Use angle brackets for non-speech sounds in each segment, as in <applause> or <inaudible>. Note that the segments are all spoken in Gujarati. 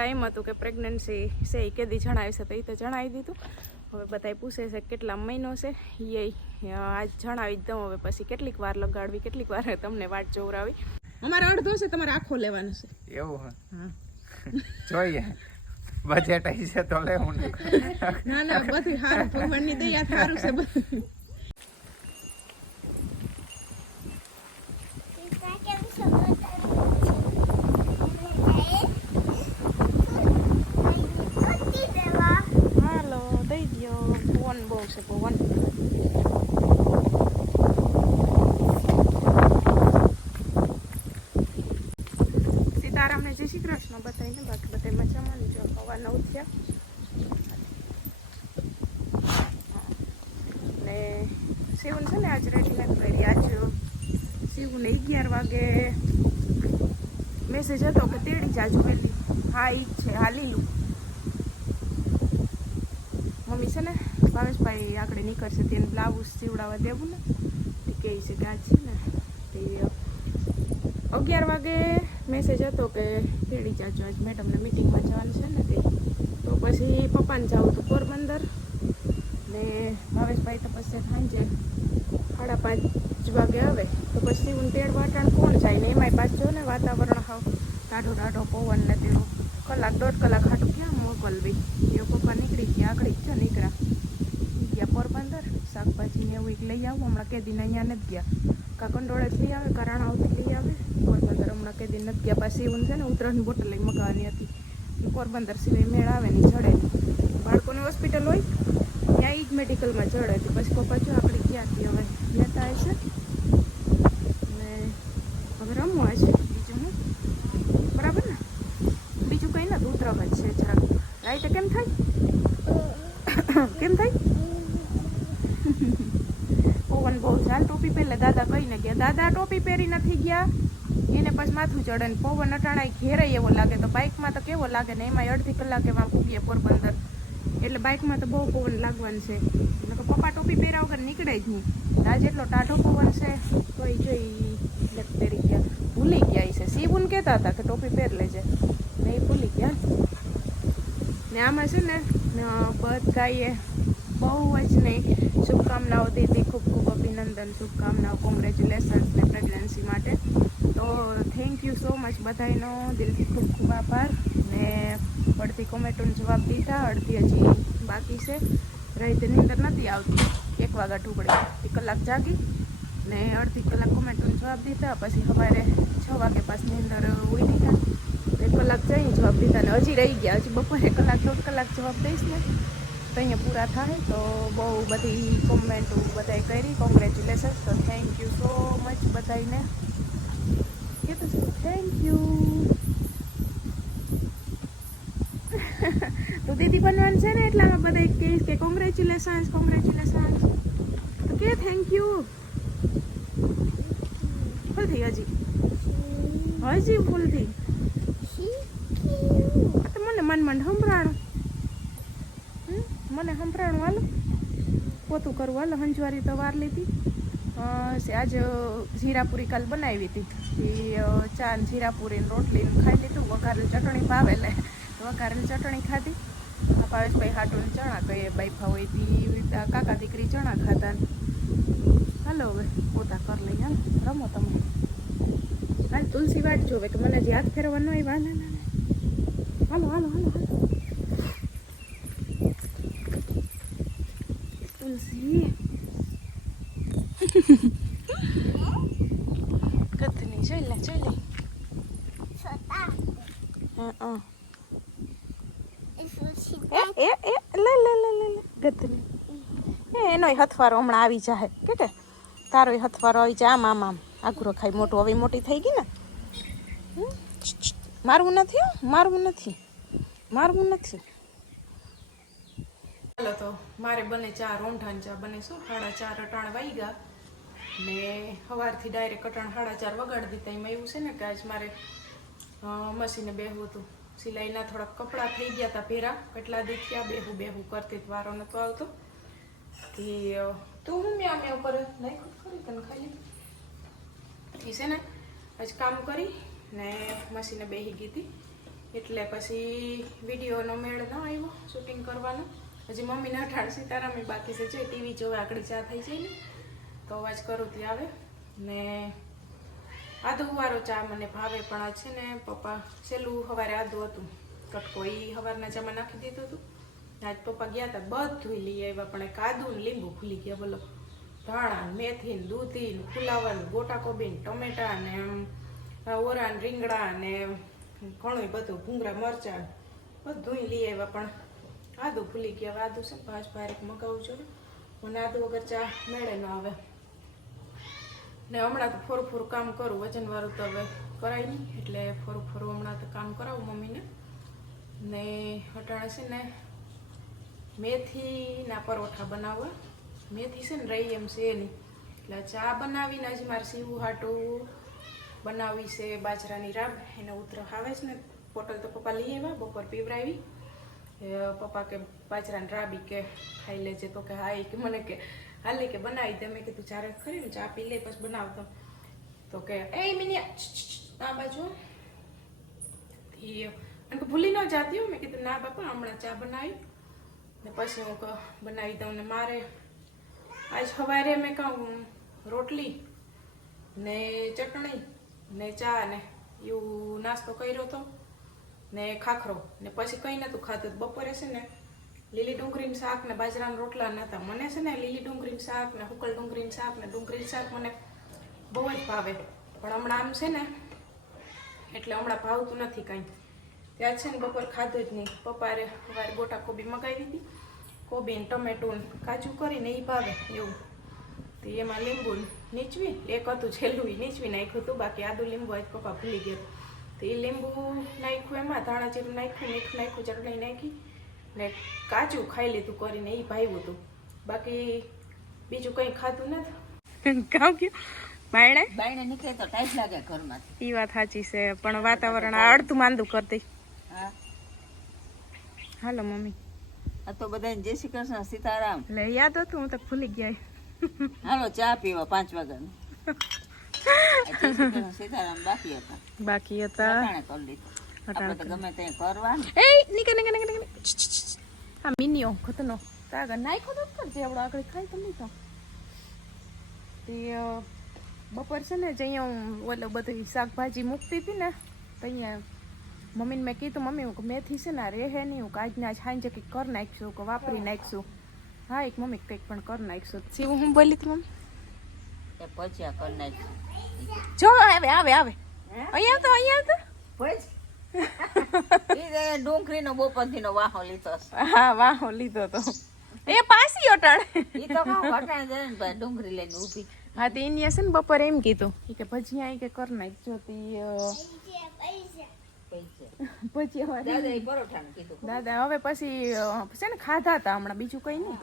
ટાઈમ હતું કે પ્રેગ્નન્સી છે એ કેદી જણાવી છે તો એ તો જણાવી દીધું. હવે બધા પૂછે છે કેટલા મહિનો છે? એ આજ જણાવી જ દઉં. હવે પછી કેટલીક વાર લગાડવી કેટલીક વાર તમને વાટ જોવરાવી. અમારે અડધો છે તમારે આખો લેવાનો છે. એવું હા. જોઈએ. બજેટ છે તો લેવું <laughs> ના ના બધું સારું ભગવાનની દયા સારું છે બધું હાલો દઈ દો પવન બહુ પવન સીતારામને જય શ્રી કૃષ્ણ. બતાવીને બાકી બધા મજામાં જો હવાના ઉઠ્યા ને શિવન છે ને આજ રેડીમેડ કરી. આજ શિવને અગિયાર વાગે મેસેજ હતો કે તેડી જાજુ પેલી. હા, ઈ છે. હા, લીલું મમ્મી છે ને ભાવેશભાઈ આગળ નીકળશે તેને બ્લાઉઝ સીવડાવવા દેવું ને, તે કહે છે કે આજ છે ને, તે અગિયાર વાગે મેસેજ હતો કે ખેડી જાજો, આજ મેડમને મિટિંગમાં જવાનું છે ને તે. તો પછી પપ્પાને જવું હતું પોરબંદર. ને ભાવેશભાઈ તો પછી સાંજે સાડા પાંચ વાગે આવે. તો પછી હું તેડ વાટાણ કોણ જાય ને એમાંય પાછો ને વાતાવરણ હાવ ટાઢો ટાઢો પવન ને તેવું કલાક દોઢ કલાક હાટું ક્યાં મોકલવી એ પપ્પા નીકળી ગયા, આગળ જ નીકળ્યા. ગયા, પોરબંદર. શાકભાજી ને એવું એક લઈ આવું. હમણાં કેદીને અહીંયા નથી ગયા. કા કંડોળેથી લઈ આવે કરાણાઓથી લઈ આવે. પોરબંદર હમણાં કેદી નથી ગયા. પાછી એવું છે ને ઉતરાની બોટલ લઈ મગાવવાની હતી. પોરબંદર સિવાય મેળ આવે ને જડે બાળકોની હોસ્પિટલ હોય, ત્યાં એ જ મેડિકલમાં ચડે હતી પછી પપ્પા જો આપણે ક્યાંથી હવે લેતા છે ને હવે રમવા છે બીજું હું બરાબર ને બીજું કંઈ નથી ઉતરવ જ છે જરાક રાઈટ કેમ થાય કેમ થાય પવન બહુ ચાલ ટોપી પહેલે દાદા કહીને ગયા. દાદા ટોપી પહેરી નથી ગયા. એને પછી માથું ચડે ને પવન અટાણાય ઘેરાય એવો લાગે. તો બાઇકમાં તો કેવો લાગે ને? એમાં અડધી કલાકે માં પૂગીએ પોરબંદર. એટલે બાઇકમાં તો બહુ પવન લાગવાનું છે. એટલે કે પપ્પા ટોપી પહેર્યા વગર નીકળે જ નહીં. આજે એટલો ટાઢો પવન છે તો એ એટલે પહેરી ગયા. ભૂલી ગયા છે. સીબુન કહેતા હતા કે ટોપી પહેર લેજે. ને એ ભૂલી ગયા. ને આમાં છે ને બધાએ બહુ જ નહીં. શુભકામનાઓ દીધી ખૂબ ખૂબ અભિનંદન, શુભકામનાઓ કોંગ્રેચ્યુલેશન્સ ને પ્રેગ્નન્સી માટે. તો થેન્ક યુ સો મચ બધાનો દિલથી ખૂબ ખૂબ આભાર. ને અડધી કોમેન્ટોનો જવાબ દીધા. અડધી હજી બાકી છે. રાતે નીંદર નથી આવતી. એક વાગ્યા ટુકડી એક કલાક જાગી ને અડધી કલાક કોમેન્ટોનો જવાબ દીધા. પછી સવારે છ વાગે પાછી નીંદર ઉઈ દીધા એક કલાક જઈને જવાબ દીધા ને હજી રહી ગયા. હજી બપોરે કલાક, દોઢ કલાક જવાબ દઈશ ને. અહીંયા પૂરા થાય તો બહુ બધી કોમેન્ટ બધાએ કરી. કોંગ્રેચ્યુલેશન તો થેન્ક યુ સો મચ બધાને કીધું છે થેન્ક યુ તો દીદી બનવાનું છે ને એટલામાં બધા કહીશ કે કોંગ્રેચ્યુલેશન્સ કોંગ્રેચ્યુલેશન્સ તો કે થેન્ક યુ ફૂલ થઈ હજી. હજી ફૂલ થઈ. મને મન મન સંભળાણું? મને સંભરાણું હાલો પોતું કરવું હાલો હંજવારી તો વાર લીધી. આજ જીરાપુરી કાલ બનાવી હતી. ચા ને જીરાપુરી ને રોટલી ને ખાઈ લીધું. વઘારેલ ચટણી ભાવે એટલે વઘારેલ ચટણી ખાધી. ભાવેશભાઈ હાટું ચણા કહીએ. બાઈફા હોય તી કાકા દીકરી ચણા ખાતા ને. હાલો હવે, પોતા કરી લઈ હાલ. રમો તમે. હાલ તુલસી વાટ જોવે કે મને જે હાથ ફેરવાનો ન આવ્યા. ના ના ના. હાલો હાલો હાલો હાલો. તુલસી કથની જોઈ લે જોઈ લે હા હા એ એ એ લે લે લે લે લે ગધની એ એનોય હથવારો હમણાં આવી જાય કે કે? તારોય હથવારો આવી જાય આમ આમ આમ આઘુરો ખાઈ મોટું હવે મોટી થઈ ગઈ ને. મારવું નથી હો, મારવું નથી. મારવું નથી. ચાલો તો મારે બને ચા રોંઢાન ચા બને શું? સાડા ચાર અટાણ વાઈ ગયા ને સવારથી ડાયરેક્ટ અટાણ સાડા ચાર વગાડી દીધા. એમાં એવું છે ને કે આજ મારે મશીને બેહવું હતું. સિલાઈના થોડાક કપડાં થઈ ગયા હતા ભેરા. કેટલા દેખ્યા બેહું બેહું કરતી વારો નતો આવતો. તે તું હું મેં મ્યા ઉપર નાખ્યું ખરી તને ખાલી એ છે ને, આજ કામ કરી ને મશીને બેહી ગઈ હતી. એટલે પછી વિડીયોનો મેળ ન આવ્યો, શૂટિંગ કરવાનો. હજી મમ્મીને અઢાર સીતારામ બાકી છે. જે ટીવી જોવે આકડી ચા થઈ જાય ને, તો અવાજ કરું ત્યાં આવે. ને આદુ વાળો ચા મને ભાવે પણ આ છે ને પપ્પા છેલ્લું સવારે આદુ હતું. કટકો એ સવારના ચામાં નાખી દીધું હતું. આજ પપ્પા ગયા હતા બધું લઈ આવ્યા, પણ એક આદુ ને લીંબુ ભૂલી ગયા, બોલો. ધાણા મેથી દૂધી ફુલાવર ગોટા કોબી ટમેટા ને ઓરા રીંગણા ને ઘણું બધું, ભૂંગળા મરચાં બધું લઈ આવ્યા, પણ આદુ ભૂલી ગયા આદું છે ભાજ ભારેક મગાવું છું. મને આદુ વગર ચા મેળે ન આવે. ને હમણાં તો ફોરું ફોરું કામ કરું વજનવાળું તો હવે કરાય નહીં, એટલે ફોરું ફોરું હમણાં તો કામ કરાવું મમ્મીને. ને અટાણે છે ને મેથીના પરોઠા બનાવવા. મેથી છે ને રહી એમ છે નહીં એટલે ચા બનાવીને આજે મારે સીવું હાટું બનાવી છે બાજરાની રાબ. એને ઉતર આવે છે ને, પોટલ તો પપ્પા લઈ આવ્યા, બપોર પીવરાવી એ પપ્પા કે બાજરાની રાબી કે ખાઈ લેજે. તો કે હા કે મને કે, હાલે કે બનાવી દે. મેં કીધું, જ્યારે ખરી ને ચા પી લે, પછી બનાવતો તો. કે, એ મિનિયા આ બાજુ. અને ભૂલી ન જાતી હું. મેં કીધું, ના બાપા, હમણાં ચા બનાવી. ને પછી હું બનાવી દઉં ને મારે. આજ સવારે મેં કહું, રોટલી ને ચટણી ને ચા ને એવું નાસ્તો કર્યો હતો ને ખાખરો. ને પછી કંઈ નહોતું ખાધું. બપોરે છે ને લીલી ડુંગળીનું શાક ને બાજરાના રોટલા નહોતા મને છે ને લીલી ડુંગળીનું શાક ને હુકલ ડુંગળીનું શાક ને ડુંગળીનું શાક મને બહુ જ ભાવે. પણ હમણાં આમ છે ને, એટલે હમણાં ભાવતું નથી કાંઈ. ત્યાં છે ને બપોર ખાધું જ નહીં. પપ્પાએ વારે ગોટા કોબી મગાવી હતી. કોબી ને ટમેટું કાચું કરીને એ ભાવે એવું. તો એમાં લીંબુ નીચવી, એક હતું છેલ્લું નીચવી નાખ્યું હતું. બાકી આદુ લીંબુ આજ પપ્પા ભૂલી ગયા. તો એ લીંબુ નાખ્યું એમાં ધાણા જીરું નાખ્યું મીઠું નાખ્યું ચટણી નાખી ને કાચું ખાઈ લીધું કરીને એ ભાવ્યું હતું. બાકી બીજું કંઈ ખાધું નથી. <laughs> કામ કયું? બાયણે? બાયણે નીકળે તો ટાઈટ લાગે ઘરમાંથી એ વાત સાચી છે પણ વાતાવરણ આ અડધું માંદું કરતી. હા. Hello mummy. આ તો બધાને જય શ્રી કૃષ્ણ સીતારામ. એટલે યાદ હતું હું તો ભૂલી ગયા હાલો ચા પીવા પાંચ વાગ્યાનું. <laughs> સીતારામ બાકી હતા. બાકી હતા કરી આપણે તો ગમે ત્યાં કરવાનું. એ નીકળ નીકળ નીકળ નીકળ. મિનિયો ખતનો તાગર નાખ્યો તો ખર જે આપણો આગળ ખાઈ તો તો તે બપોર છે ને જે અહીંયા હું ઓલો બધી શાકભાજી મૂકતી હતી ને તો અહીંયા મમ્મીને મેં કીધું મમ્મી હું મેથી છે ને રહે નહીં. હું આજના સાંજે કંઈક કરી નાખીશું કે વાપરી નાખીશું. હા એક મમ્મી કંઈક પણ કરી નાખીશું. શિવ હું બોલી હતી મમ્મી. એ પછી આ કરી નાખ્યું જો આવે આવે આવે. અહીંયા તો અહીંયા તો <laughs> ડુંગળી નો બોપંથી નો વાહો લીધો હા વાહો લીધો તો. એ પાસી અટાણે. ઈ તો કહું અટાણે જાય ને ભાઈ ડુંગળી લઈને ઊભી. હા તે એની હશે ને બપોરે એમ કીધું. કે ભજીયા કે કર ભજીયા વાળી. દાદા હવે પછી છે ને ખાધા હતા હમણાં બીજું કઈ નહીં.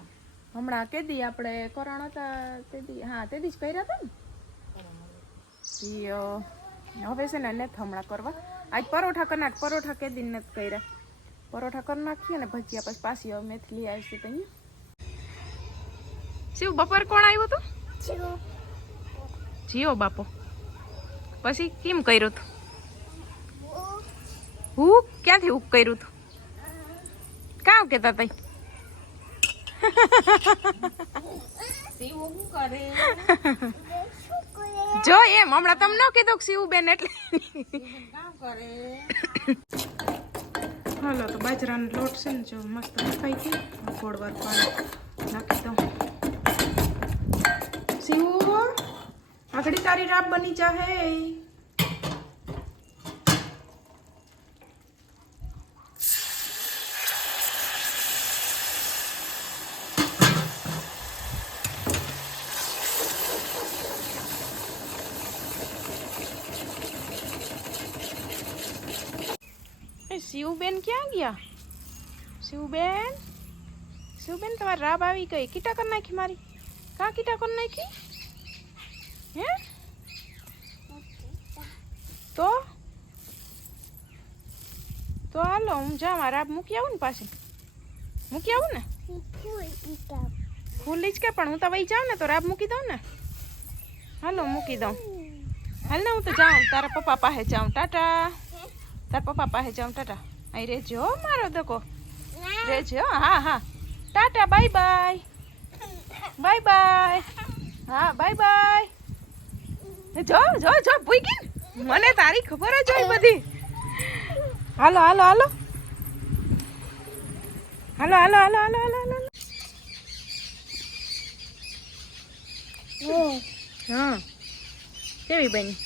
હમણાં કેદી આપણે કરણ હતા તેદી હા તેદી જ કર્યા હતા ને. ઈ, હવે છે ને નથી હમણાં કરવા. આજ પરોઠા કરી નાખ પરોઠા કેદી નથી કર્યા. પરોઠા કરી નાખીએ ને ભજીયા પછી પાછી હવે મેથી લઈ આવીશું ત્યાં શિવ બપોર કોણ આવ્યું હતું? જીઓ બાપો. પછી કેમ કર્યું તું હું? ક્યાંથી ઉક કર્યું તું કાં કેતા તઈ? જો એમ, હમણાં તમને કીધું શિવ બેન એટલે. હાલો, તો બાજરાનો લોટ છે ને જો મસ્ત મસ્ત ગઈ થોડ વાર પાણી નાખી દઉં. શિવ, આગળ તારી રાબ બની જાહે એ શિવબેન ક્યાં ગયા? શિવબેન? શિવબેન, તમારી રાબ આવી ગઈ. કીટા કરી નાખી મારી. કા કીટા કરી નાખી? હે? તો? તો હાલો, હું જાઉં, મારા રાબ મૂકી આવું ને પાછી. મૂકી આવું ને? ફૂલી જ કે, પણ હું તો વહી જાઉં ને, તો રાબ મૂકી દઉં ને? હાલો, મૂકી દઉં. હાલ ને, હું તો જાઉં. તારા પપ્પા પાસે જાઉં. ટાટા. તારા પપ્પા પાસે જાઉં. ટાટા. અહીં રેજો હો મારો દકો રેજો હો. હા હા. ટાટા બાય બાય. Bye bye. હા બાય બાય. જો જો જો ભૂઈ ગઈ. મને તારી ખબર જ હોય બધી. હાલો હાલો હાલો. હાલો હાલો હાલો હાલો હાલો હાલો. હા. કેવી બની?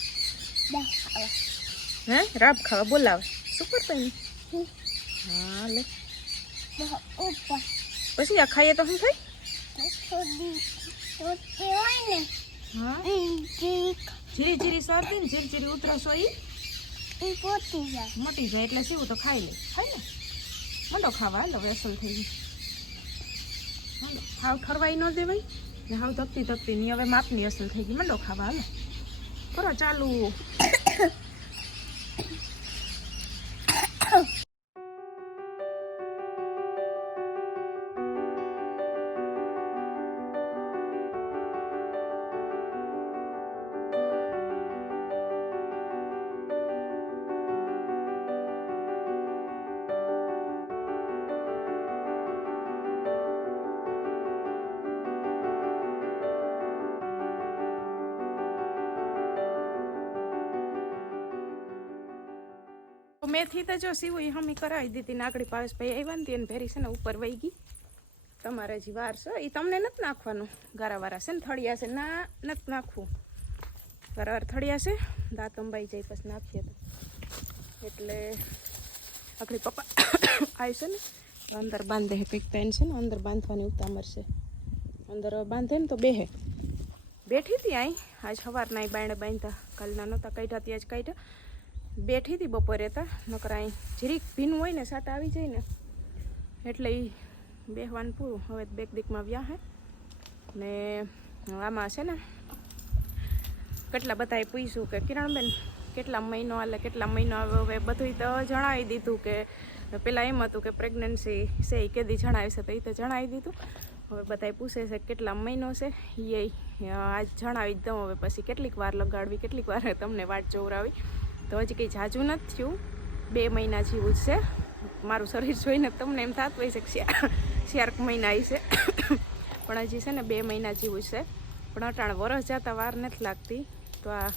હે? રાબ ખાવા બોલાવે. શું બની હા લે પછી આ ખાઈએ તો શું થાય? જીરી જીરી સરતી ને જીરી જીરી ઉતરસો ઈ? મોટી જાય એટલે સીવું તો ખાઈ લે. ખાઈ ને મંડો ખાવા એટલે વેસલ થઈ ગઈ. હાલો હાવ ખરવાઈ ન દેવાય. ને હાવ ધપતી ધપતી ની, હવે માપની અસલ થઈ ગઈ. મંડો ખાવા, હાલો. કરો ચાલુ. મેથી તો જો સીવું હમી કરાવી દીધી નાકડી ભાઈ આવ્યા ને તેને ભેરી છે ને ઉપર વહી ગઈ. તમારે હજી વાર છે. એ તમને નથી નાખવાનું. ગારાવાળા છે ને, થળિયા છે. ના, નથી નાખવું. ગારાવાર થળિયા છે. દાંત જઈ પછી નાખીએ તો. એટલે આપણી પપ્પા આવી છે ને, અંદર બાંધે હે કંઈક પેન છે ને, અંદર બાંધવાની ઉતામર છે. અંદર બાંધે ને તો બેહે. બેઠી હતી અહીં આજ સવારના બાયણે બાંધતા કાલના નહોતા કાઢ્યા ત્યાં જ કાઢ્યા. બેઠી હતી બપોરે હતા નકર અહીં જરીક ભીનું હોય ને, સાટા આવી જાય ને, એટલે એ બેહવાનું પૂરું. હવે બેક દીકમાં વ્યા હે. ને આમાં છે ને, કેટલા બધાએ પૂછ્યું કે, કિરણબેન, કેટલા મહિનો હાલે કેટલા મહિનો આવે? હવે બધું તો જણાવી દીધું કે પહેલાં એમ હતું કે પ્રેગ્નન્સી છે એ કેદી જણાવી છે તો એ તો જણાવી દીધું. હવે બધાએ પૂછે છે કેટલા મહિનો છે? એ આજ જણાવી જ દઉં. હવે પછી કેટલીક વાર લગાડવી, કેટલીક વાર તમને વાટ ચોવરાવી તો હજી કંઈ જાજુ નથી થયું. બે મહિના જેવું જ છે. મારું શરીર જોઈને તમને એમ થતું હોય છે કે શિયાર્ક મહિના છે. પણ હજી છે ને બે મહિના જેવું છે. પણ અટાણ વરસ જતાં વાર નથી લાગતી. તો આ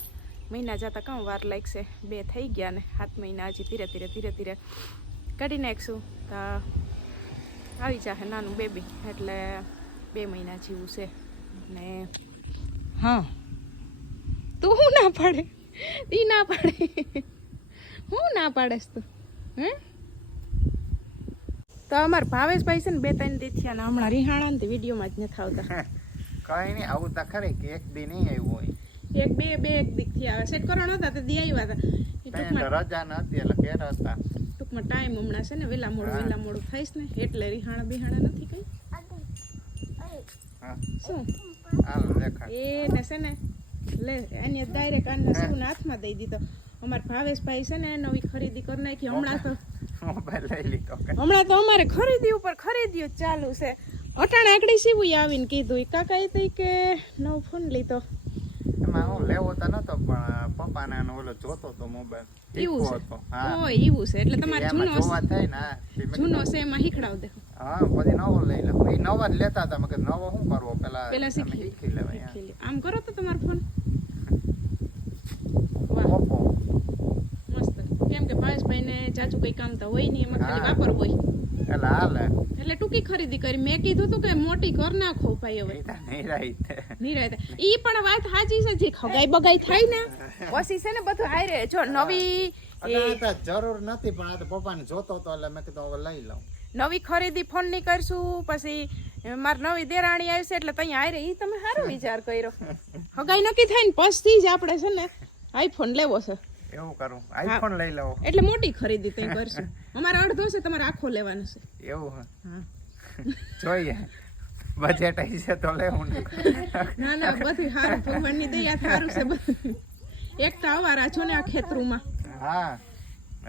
મહિના જતાં કામ વાર લાગશે. બે થઈ ગયા ને, સાત મહિના હજી ધીરે ધીરે ધીરે ધીરે કાઢી નાખીશું. તો આવી જશે નાનું બેબી એટલે બે મહિના જેવું છે. ને, હા, તું ના પાડે? ઈ ના પાડે. હું ના પાડેશ તું હે? તો અમાર ભાવેશભાઈ છે ને બે ત્રણ દી થયા હમણાં રિહાણા ને વિડીયોમાં જ નથી આવતા. કઈ નહીં આવું તો ખરે કે એક દી નહીં આવ્યું હોય. એક બે બે એક દીકથી આવે. સેટ કરણ હતા તે દી આવ્યા હતા. રજા નથી એટલે ઘેર હતા. ટૂંકમાં ટાઈમ હમણાં છે ને વેલા મોડું. વેલા મોડું થઈશ ને એટલે રિહાણા બિહાણા નથી કઈ. શું? એ ને છે ને લે એની ડાયરેક્ટ આને શું હાથમાં દઈ દીધો. અમાર ભાવેશભાઈ છે ને નવી ખરીદી કરી નાખી. હમણાં તો મોબાઈલ લઈ લીધો હમણાં તો અમારે ખરીદી ઉપર ખરીદ્યું ચાલુ છે. અટાણ આકડી સીવું આવીને કીધું. એ કાકા એ તઈ કે નવો ફોન લીધો. એમાં હું લેવો તો નતો પણ પપ્પાને ઓલો જોતો તો મોબાઈલ. એવું છે? હા. એવું છે? એટલે તમારે જૂનો જોવા થાય ને. જૂનો છે એમાં હીખડાવ દે. હા પછી નવો લઈ લઉં એ નવા જ લેતા હતા મેં નવો શું કરવો? પેલા પેલા શીખી લેવાય આમ કરો તો તમારો ફોન મસ્ત. કેમ કે ભાવેશભાઈ ચાચુ કઈ કામ તો હોય નહીં એમાં ખાલી વાપર હોય. એટલે હાલે. એટલે ટૂંકી ખરીદી કરી. મેં કીધું તું કે મોટી કર નાખો ભાઈ હવે. એ તો નહીં રહી નિરાયતે. ઈ પણ વાત સાચી છે જે ખગાઈ બગાઈ થાય ને પછી છે ને બધું હારે જો નવી જરૂર નથી પણ આ તો પપ્પાને જોતો તો એટલે મેં કીધું હવે લઈ લઉં. નવી ખરીદી ફોનની કરશું પછી માર નવી દેરાણી આવશે એટલે ત્યાં હારે ઈ તમે સારો વિચાર કર્યો. <laughs> હગાઈ નક્કી થાય ને પછી જ આપણે છે ને આઈફોન લેવો છે. એવું કરું. આઈફોન લઈ લેવો એટલે મોટી ખરીદી ત્યાં કરશું? <laughs> અમારે અડધો છે તમારે આખો લેવાનો છે. એવું હા. <laughs> જોઈએ. બજેટ છે તો લેવું <laughs> ના. ના બધું સારું ભગવાનની દયા સારું છે બધું. એક તો અવારા છો ને આ ખેતરુમાં. હા.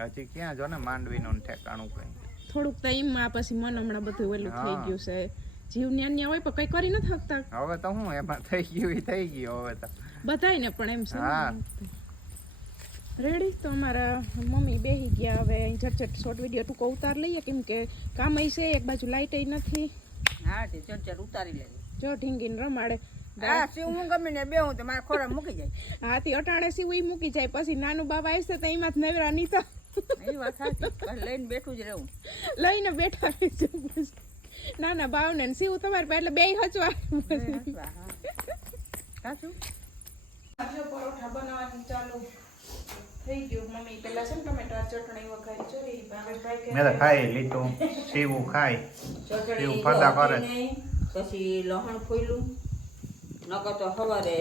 હજી ક્યાં જો ને માંડવીનું નું ઠેકાણું કઈ. થોડુંક ટાઈમમાં પછી મન હમણાં બધું ઓલું થઈ ગયું છે. જીવ ન્યા હોય પણ કઈ કરી નથી શકતા. હવે તો હું એમાં થઈ ગયું થઈ ગયું હવે તો. બધાય ને પણ એમ છે રેડી તો અમારા મમ્મી બેહી ગયા. હવે અહીં ઝટઝટ શોર્ટ વીડિયો ટૂંકો ઉતાર લઈએ. કેમ કે કામ છે એક બાજુ લાઇટ નથી. હા તે ચરચર ઉતારી લેજો. જો ઢીંગીને રમાડે. હા હું ગમે ને બે હું તો મારા ખોરાક મૂકી જાય. હાથી અટાણે સીવું ઈ મૂકી જાય. પછી નાનું બાબા આવશે તો એમાં જ નવરા નહીં તો લઈને બેઠું જ રહેવું. લઈને બેઠા રહેજો નાના બાવને ને સીવું તમારે એટલે બે હચવા. સાચું જો પરોઠા બનાવવાની ચાલુ થઈ ગયું. મમ્મી પેલા છે ને ટમેટા ચટણી વઘારી છે એ ભાવેશભાઈ મેં તો ખાઈ લીધું. સેવું ખાઈ ચટણી એવું કરે. પછી લહણ ફોયલું નકર તો સવારે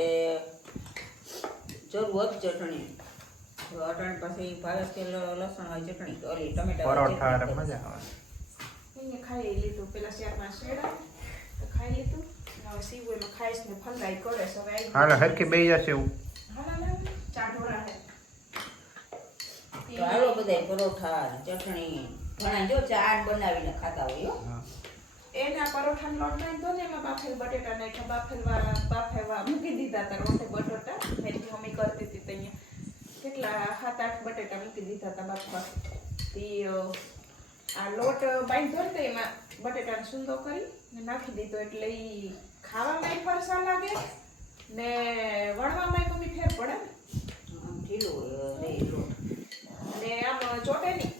જરૂર હતી ચટણી. અટણ પછી ભાવે કે લસણ વાળી ચટણી. ઓલી ટમેટા પરોઠા મજા આવે. ખાઈ લીધું. પેલા શેરમાં શેડા તો ખાઈ લીધું. હાલે હરખી બે જશે એવું હા ના ના ચા ઢોળા હે. તો હાલો બધાય પરોઠા ચટણી. ઘણા જો ચાટ બનાવીને ખાતા હોય એના પરોઠાનો લોટ બાંધ્યો ને એમાં બાફેલ બટેટા નાખ્યા બાફેલવા બાફેવા મૂકી દીધા હતા રોટે બટેટા. મેથી મમ્મી કરતી હતી ત્યાં કેટલા સાત આઠ બટેટા મૂકી દીધા હતા બાફવા. તી આ લોટ બાંધ્યો ને તો એમાં બટેટાને સુંદો કરી ને નાખી દીધો એટલે ઈ ખાવામાં ફરસા લાગે ને વણવામાં મમ્મી ફેર પડે? ને ઢીલો ને આમ ચોટે નહીં?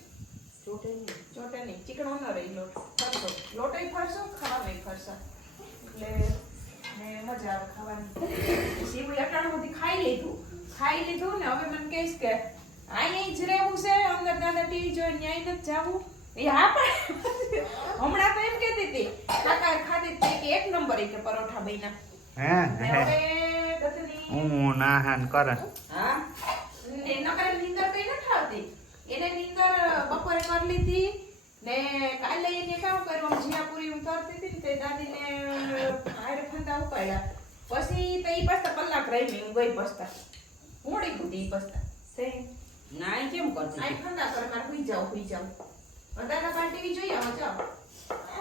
ચોટે નહીં. ચોટે નહીં. ચીકણો ન રહી લોટ ફરસો. લોટે ફરસો ખાવામાં ફરસા એટલે ને મજા આવે ખાવાની. સીવું અટાણું બધી ખાઈ લીધું. ખાઈ લીધું ને હવે મને કહીશ કે અહીંયા જ રહેવું છે અંદર દાદા ટીવી જોઈ ન્યાય નથી જવું. એ હા પણ હમણાં તો એમ કહેતી હતી કાકા ખાધી હતી ઈ કે પરોઠા બન્યા. હે ને હે ના હાન કરે. હા? ને નકર નીંદર કઈ નથી થાતી એને નિંદર બપોરે કરી લીધી. ને કાલે એને કામ કર્યું આમ જીયાપુરી હું તરતી હતી ને તે દાદીને હારે ફંદા ઉપાડ્યા. પછી તો ઈ પસ્તા કલાક રહી હું ગઈ પસ્તા મોડી ગુટી ઈ પસ્તા સે ના કેમ કરતી આઈ ફંદા કર માર હુઈ જાવ હુઈ જાવ દાદા પાર્ટી ટીવી જોઈએ આવો જાઓ